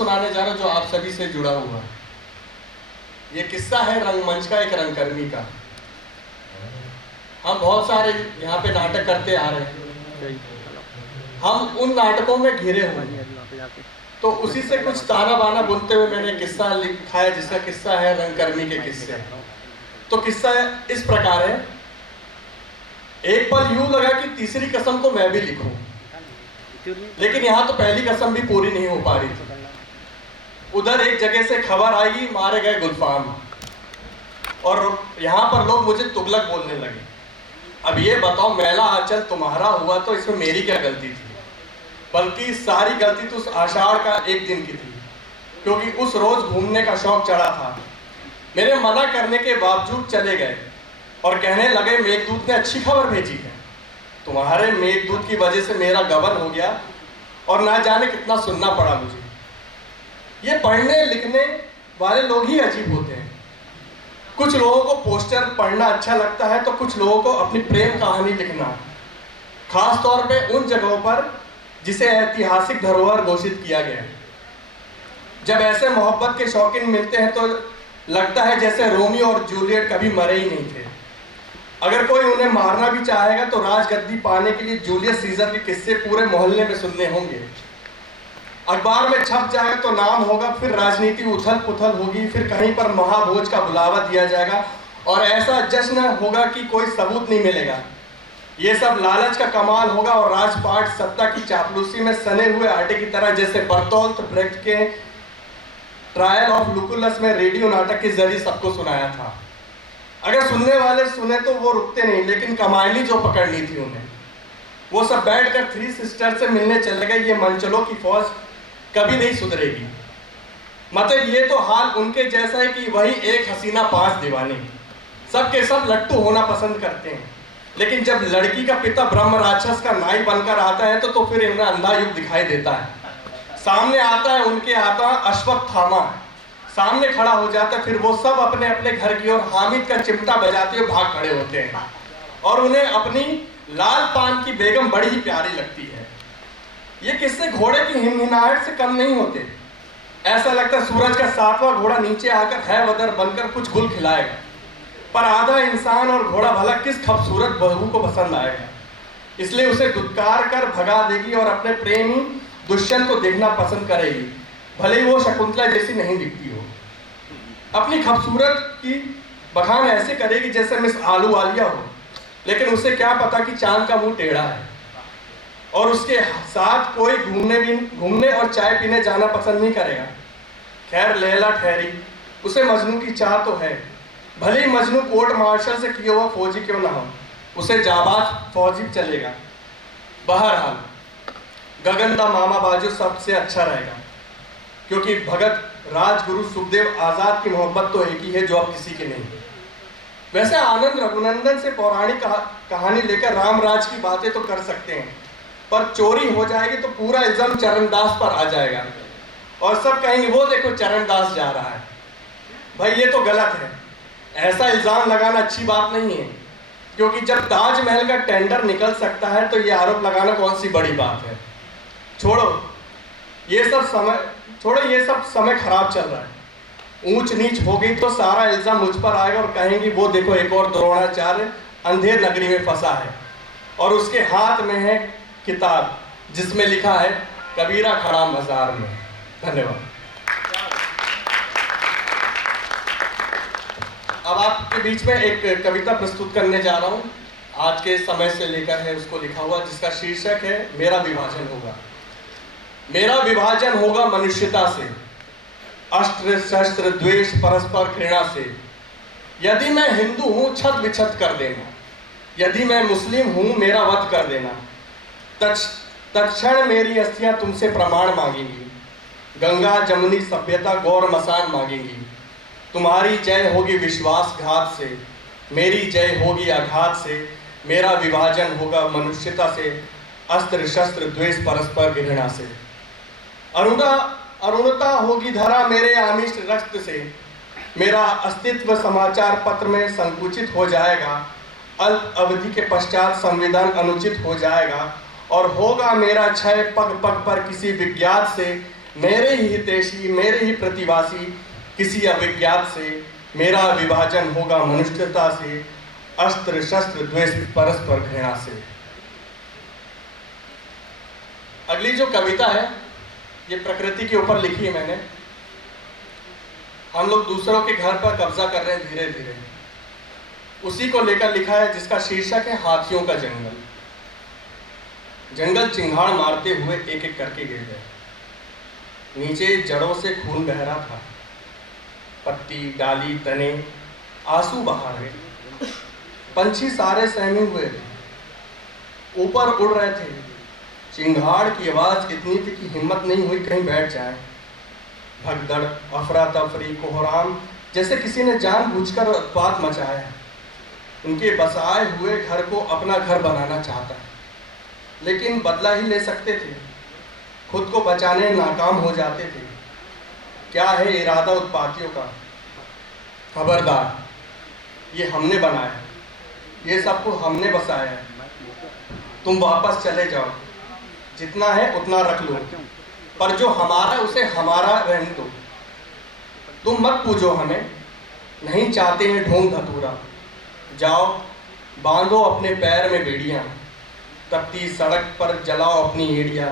सुनाने जा रहा हूं जो आप सभी से जुड़ा हुआ है। ये किस्सा है रंगमंच का, एक रंगकर्मी का। हम बहुत सारे यहाँ पे नाटक करते आ रहे हैं, हम उन नाटकों में घिरे हुए हैं। तो उसी से कुछ ताना बाना बुनते हुए मैंने किस्सा लिखा है, जिसका किस्सा है रंगकर्मी के किस्से। तो किस्सा इस प्रकार है। एक पल यूं लगा कि तीसरी कसम को मैं भी लिखूं, लेकिन यहाँ तो पहली कसम भी पूरी नहीं हो पा रही थी। उधर एक जगह से खबर आई, मारे गए गुलफाम, और यहाँ पर लोग मुझे तुगलक बोलने लगे। अब ये बताओ, मैला आंचल तुम्हारा हुआ तो इसमें मेरी क्या गलती थी? बल्कि सारी गलती तो उस आषाढ़ का एक दिन की थी, क्योंकि उस रोज घूमने का शौक चढ़ा था। मेरे मना करने के बावजूद चले गए और कहने लगे मेघदूत ने अच्छी खबर भेजी है। तुम्हारे मेघदूत की वजह से मेरा गबन हो गया और ना जाने कितना सुनना पड़ा मुझे। ये पढ़ने लिखने वाले लोग ही अजीब होते हैं। कुछ लोगों को पोस्टर पढ़ना अच्छा लगता है, तो कुछ लोगों को अपनी प्रेम कहानी लिखना, खास तौर पे उन जगहों पर जिसे ऐतिहासिक धरोहर घोषित किया गया है। जब ऐसे मोहब्बत के शौकीन मिलते हैं तो लगता है जैसे रोमियो और जूलियट कभी मरे ही नहीं थे। अगर कोई उन्हें मारना भी चाहेगा तो राजगद्दी पाने के लिए जूलियस सीजर के किस्से पूरे मोहल्ले में सुनने होंगे। अखबार में छप जाएगा तो नाम होगा, फिर राजनीति उथल पुथल होगी, फिर कहीं पर महाभोज का बुलावा दिया जाएगा और ऐसा जश्न होगा कि कोई सबूत नहीं मिलेगा। ये सब लालच का कमाल होगा और राजपाट सत्ता की चापलूसी में सने हुए आटे की तरह, जैसे बर्तोल्ट ब्रेख्ट के ट्रायल ऑफ लुकुलस में रेडियो नाटक के जरिए सबको सुनाया था। अगर सुनने वाले सुने तो वो रुकते नहीं, लेकिन कमायनी जो पकड़नी थी उन्हें, वो सब बैठकर थ्री सिस्टर से मिलने चले गए। ये मंचलों की फौज कभी नहीं सुधरेगी। मतलब ये तो हाल उनके जैसा है कि वही एक हसीना पांच दीवाने, सब के सब लट्टू होना पसंद करते हैं। लेकिन जब लड़की का पिता ब्रह्म राक्षस का नाई बनकर आता है तो फिर इन्हें अंधा युग दिखाई देता है। सामने आता है उनके आता अश्वत्थामा, सामने खड़ा हो जाता है। फिर वो सब अपने अपने घर की ओर हामिद का चिमटा बजाते हुए भाग खड़े होते हैं और उन्हें अपनी लाल पान की बेगम बड़ी ही प्यारी लगती है। ये किस्से घोड़े की हिमहिमाहट से कम नहीं होते। ऐसा लगता है सूरज का सातवां घोड़ा नीचे आकर है वदर बनकर कुछ गुल खिलाएगा, पर आधा इंसान और घोड़ा भला किस खूबसूरत बहू को पसंद आएगा। इसलिए उसे दुत्कार कर भगा देगी और अपने प्रेमी दुष्यंत को देखना पसंद करेगी, भले ही वो शकुंतला जैसी नहीं दिखती हो। अपनी खूबसूरत की बखान ऐसे करेगी जैसे मिस आलू आलिया हो, लेकिन उसे क्या पता कि चांद का मुंह टेढ़ा है। और उसके साथ कोई घूमने और चाय पीने जाना पसंद नहीं करेगा। खैर लैला ठहरी, उसे मजनू की चाह तो है, भले ही मजनू कोर्ट मार्शल से किया हुआ फौजी क्यों ना हो, उसे जाबाज फौजी चलेगा। बहरहाल गगनदा मामा बाजू सबसे अच्छा रहेगा, क्योंकि भगत राजगुरु सुखदेव आजाद की मोहब्बत तो एक ही है जो अब किसी की नहीं। वैसे आनंद रघुनंदन से पौराणिक कहानी लेकर रामराज की बातें तो कर सकते हैं, पर चोरी हो जाएगी तो पूरा इल्जाम चरणदास पर आ जाएगा और सब कहेंगे वो देखो चरणदास जा रहा है। भाई ये तो गलत है, ऐसा इल्जाम लगाना अच्छी बात नहीं है, क्योंकि जब ताजमहल का टेंडर निकल सकता है तो ये आरोप लगाना कौन सी बड़ी बात है। छोड़ो ये सब समय खराब चल रहा है। ऊंच नीच हो गई तो सारा इल्जाम मुझ पर आएगा और कहेंगे वो देखो एक और द्रोणाचार्य अंधेर नगरी में फंसा है और उसके हाथ में है किताब जिसमें लिखा है कबीरा खड़ा मजार में। धन्यवाद। अब आपके बीच में एक कविता प्रस्तुत करने जा रहा हूँ, आज के समय से लेकर है उसको लिखा हुआ, जिसका शीर्षक है मेरा विभाजन होगा। मेरा विभाजन होगा मनुष्यता से, अस्त्र शस्त्र द्वेष परस्पर घृणा से। यदि मैं हिंदू हूँ छत विछत कर देना, यदि मैं मुस्लिम हूँ मेरा वध कर देना। तत्क्षण मेरी अस्थियां तुमसे प्रमाण मांगेंगी, गंगा जमुनी सभ्यता गौर मसान मांगेंगी। तुम्हारी जय होगी विश्वासघात से, मेरी जय होगी आघात से। मेरा विभाजन होगा मनुष्यता से, अस्त्र शस्त्र द्वेष परस्पर घृणा से। अरुणता होगी धरा मेरे आमिष रक्त से, मेरा अस्तित्व समाचार पत्र में संकुचित हो जाएगा। अल्प अवधि के पश्चात संविधान अनुचित हो जाएगा और होगा मेरा क्षय पग पग पर किसी विज्ञात से। मेरे ही हितैषी, मेरे ही प्रतिवासी, किसी अभिज्ञात से मेरा विभाजन होगा मनुष्यता से, अस्त्र शस्त्र द्वेष परस्पर घृणा से। अगली जो कविता है ये प्रकृति के ऊपर लिखी है मैंने। हम लोग दूसरों के घर पर कब्जा कर रहे हैं धीरे धीरे, उसी को लेकर लिखा है, जिसका शीर्षक है हाथियों का जंगल। जंगल चिंगाड़ मारते हुए एक एक करके गिर गए, नीचे जड़ों से खून बह रहा था, पत्ती डाली तने आंसू बहा रहे, पंछी सारे सहमे हुए थे, ऊपर उड़ रहे थे। चिंगाड़ की आवाज इतनी थी कि हिम्मत नहीं हुई कहीं बैठ जाए। भगदड़, अफरा तफरी, कोहराम, जैसे किसी ने जानबूझकर उत्पात मचाया है। उनके बसाए हुए घर को अपना घर बनाना चाहता है, लेकिन बदला ही ले सकते थे, खुद को बचाने नाकाम हो जाते थे। क्या है इरादा उत्पातियों का? खबरदार, ये हमने बनाया, ये सबको हमने बसाया है। तुम वापस चले जाओ, जितना है उतना रख लो, पर जो हमारा उसे हमारा रहने दो। तुम मत पूजो हमें, नहीं चाहते हैं ढोंग धतूरा। जाओ बांधो अपने पैर में बेड़ियां, तपती सड़क पर जलाओ अपनी एड़ियां।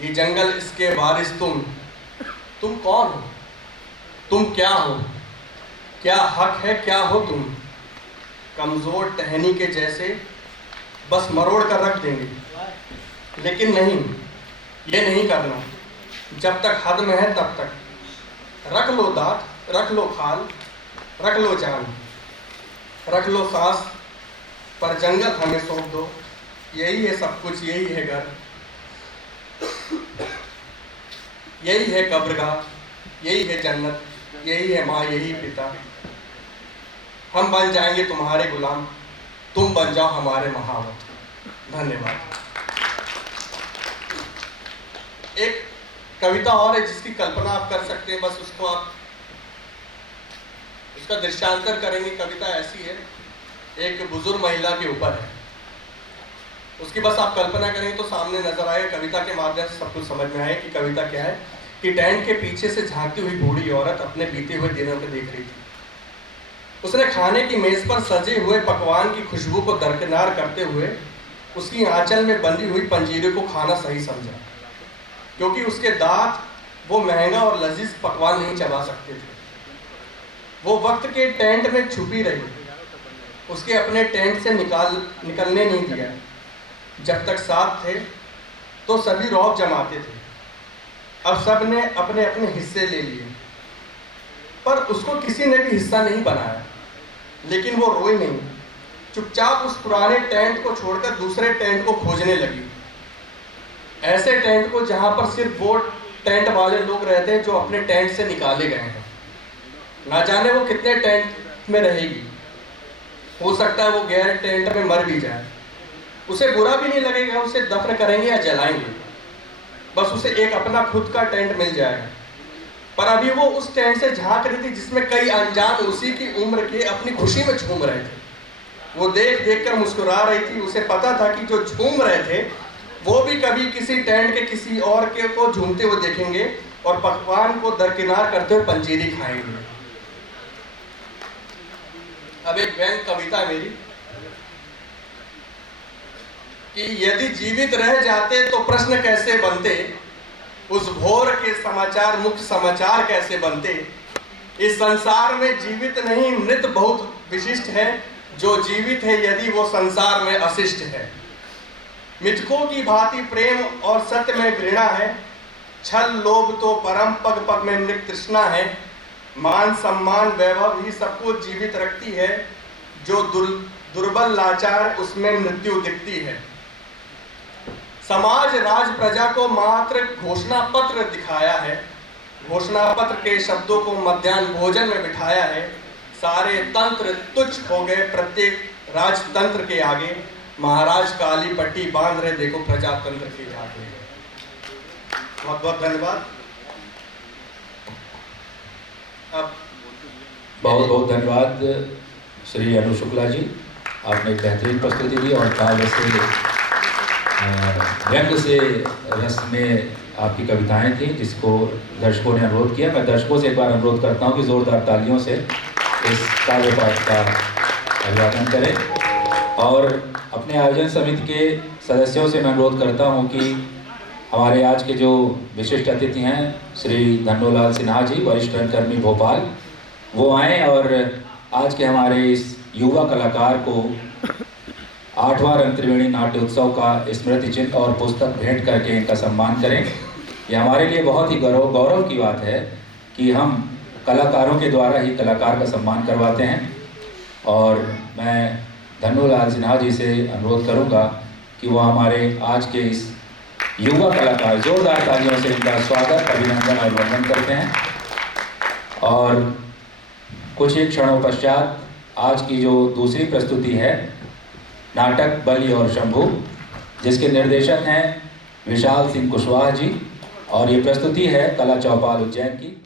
ये जंगल, इसके वारिस तुम कौन हो? तुम क्या हो? क्या हक है? क्या हो तुम? कमजोर टहनी के जैसे बस मरोड़ कर रख देंगे, लेकिन नहीं, ये नहीं करना। जब तक हद में है तब तक रख लो दांत, रख लो खाल, रख लो जान, रख लो सांस, पर जंगल हमें सौंप दो। यही है सब कुछ, यही है घर, यही है कब्रगाह, यही है जन्नत, यही है माँ, यही पिता। हम बन जाएंगे तुम्हारे गुलाम, तुम बन जाओ हमारे महावत। धन्यवाद। एक कविता और है जिसकी कल्पना आप कर सकते हैं, बस उसको आप उसका दृश्यांतर करेंगे। कविता ऐसी है, एक बुजुर्ग महिला के ऊपर है, उसकी बस आप कल्पना करेंगे तो सामने नजर आए, कविता के माध्यम से सब कुछ समझ में आए कि कविता क्या है। कि टेंट के पीछे से झांकती हुई बूढ़ी औरत अपने बीते हुए दिनों को देख रही थी। उसने खाने की मेज पर सजे हुए पकवान की खुशबू को दरकिनार करते हुए उसकी आंचल में बंधी हुई पंजीरी को खाना सही समझा, क्योंकि उसके दांत वो महंगा और लजीज पकवान नहीं चबा सकते थे। वो वक्त के टेंट में छुपी रही, उसके अपने टेंट से निकलने नहीं दिया। जब तक साथ थे तो सभी रौब जमाते थे, अब सब ने अपने अपने हिस्से ले लिए, पर उसको किसी ने भी हिस्सा नहीं बनाया। लेकिन वो रोई नहीं, चुपचाप उस पुराने टेंट को छोड़कर दूसरे टेंट को खोजने लगी, ऐसे टेंट को जहां पर सिर्फ वो टेंट वाले लोग रहते हैं जो अपने टेंट से निकाले गए हैं। ना जाने वो कितने टेंट में रहेगी, हो सकता है वो गैर टेंट में मर भी जाए, उसे बुरा भी नहीं लगेगा, उसे दफन करेंगे या जलाएंगे, बस उसे एक अपना खुद का टेंट मिल जाएगा। पर अभी वो उस टेंट से झांक रही थी जिसमें कई अनजान उसी की उम्र के अपनी खुशी में झूम रहे थे। वो देख देख कर मुस्कुरा रही थी, उसे पता था कि जो झूम रहे थे वो भी कभी किसी टेंट के किसी और के को झूमते हुए देखेंगे और पकवान को दरकिनार करते हुए पंजीरी खाएंगे। अब एक व्यंग कविता मेरी कि यदि जीवित रह जाते तो प्रश्न कैसे बनते, उस भोर के समाचार मुख्य समाचार कैसे बनते। इस संसार में जीवित नहीं मृत बहुत विशिष्ट है, जो जीवित है यदि वो संसार में अशिष्ट है। मिथकों की भांति प्रेम और सत्य में घृणा है, छल लोभ तो परम पग पग में मृत तृष्णा है। मान सम्मान वैभव ही सबको जीवित रखती है, जो दुर्बल लाचार उसमें मृत्यु दिखती है। समाज राज प्रजा को मात्र घोषणा पत्र दिखाया है, घोषणा पत्र के शब्दों को मध्याह्न भोजन में बिठाया है। सारे तंत्र तुच्छ हो गए प्रत्येक राजतंत्र के आगे, महाराज काली पट्टी बांध रहे देखो प्रजातंत्र के आगे। बहुत बहुत धन्यवाद। अब बहुत बहुत धन्यवाद श्री अनु शुक्ला जी, आपने एक बेहतरीन प्रस्तुति दी और काव्य से व्यंग से रस में आपकी कविताएं थी जिसको दर्शकों ने अनुरोध किया। मैं दर्शकों से एक बार अनुरोध करता हूं कि ज़ोरदार तालियों से इस काव्य पाठ का अभिवादन करें। और अपने आयोजन समिति के सदस्यों से मैं अनुरोध करता हूं कि हमारे आज के जो विशिष्ट अतिथि हैं श्री धन्नोलाल सिन्हा जी, वरिष्ठ रंगकर्मी भोपाल, वो आएँ और आज के हमारे इस युवा कलाकार को 8वां रंग त्रिवेणी नाट्य उत्सव का स्मृति चिन्ह और पुस्तक भेंट करके इनका सम्मान करें। ये हमारे लिए बहुत ही गौरव की बात है कि हम कलाकारों के द्वारा ही कलाकार का सम्मान करवाते हैं। और मैं धन्नोलाल सिन्हा जी से अनुरोध करूंगा कि वो हमारे आज के इस युवा कलाकार, जोरदार तालियों से इनका स्वागत, अभिनंदन और वंदन करते हैं। और कुछ ही क्षणों पश्चात आज की जो दूसरी प्रस्तुति है, नाटक बलि और शंभू, जिसके निर्देशक हैं विशाल सिंह कुशवाहा जी, और ये प्रस्तुति है कला चौपाल उज्जैन की।